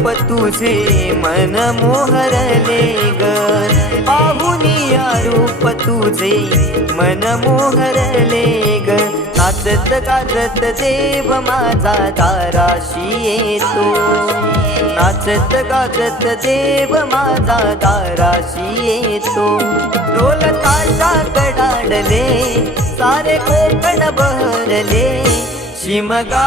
रूप तुझे मन मोहरले ग. पाहुनी रूप तुझे मन मोहरले ग. नाचत काजत देव माझा दाराशी येतो नाचत गाजत देव माझा दाराशी येतो ढोल ताशा कडाडले सारे कोकण बहरले. शिमगा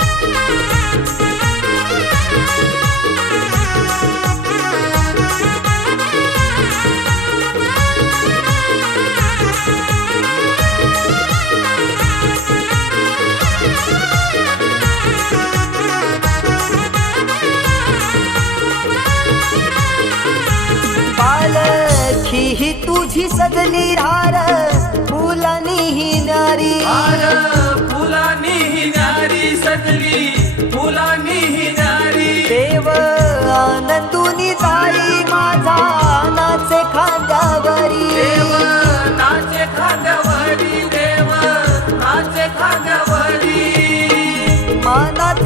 ही तुझी सजली रार फुलानी ही नारी आर फुलानी ही नारी सजली.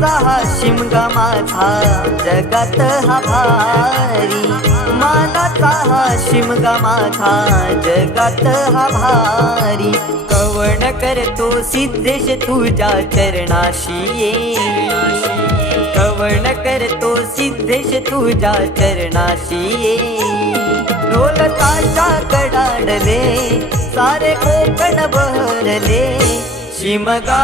मानाचा हा शिमगा माझा. जगात हा भारी मानाचा हा शिमगा माझा. जगात हा भारी कवण करतो सिद्धेश तुझ्या चरणाशी ये. कवण करतो सिद्धेश तुझ्या चरणाशी ये. ढोलताच्या कडाडले सारे कोकण बहरले. शिमगा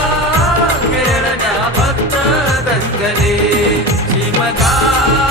दंगले शिमगा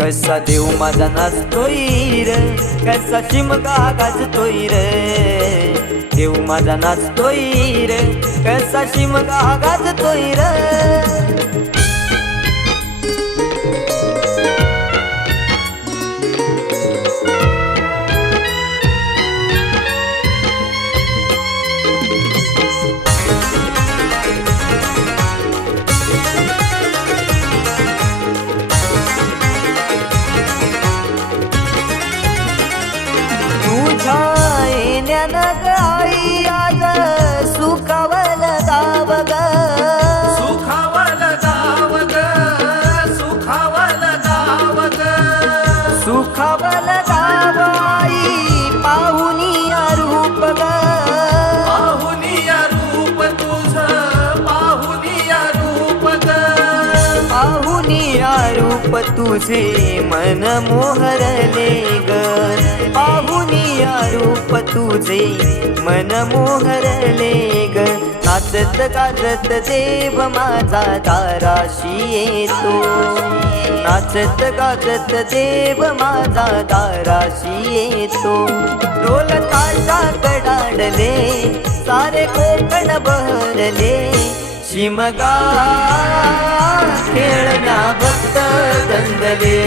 कसा देव माझा नाचतोय र? कसा शिमगा गाजतोय र? देव माझा नाचतोय र कसा शिमगा गाजतोय र? रूप तुझे मन मोहरले ग. पाहुनी रूप तुझे मन मोहरले ग. काजत काजत देव माझा दाराशी येतो. नाचत गाजत देव माझा दाराशी येतो. ढोल ताशा कडाडले सारे कोकण बहरले. शिमगा खेळण्या भक्त दंगले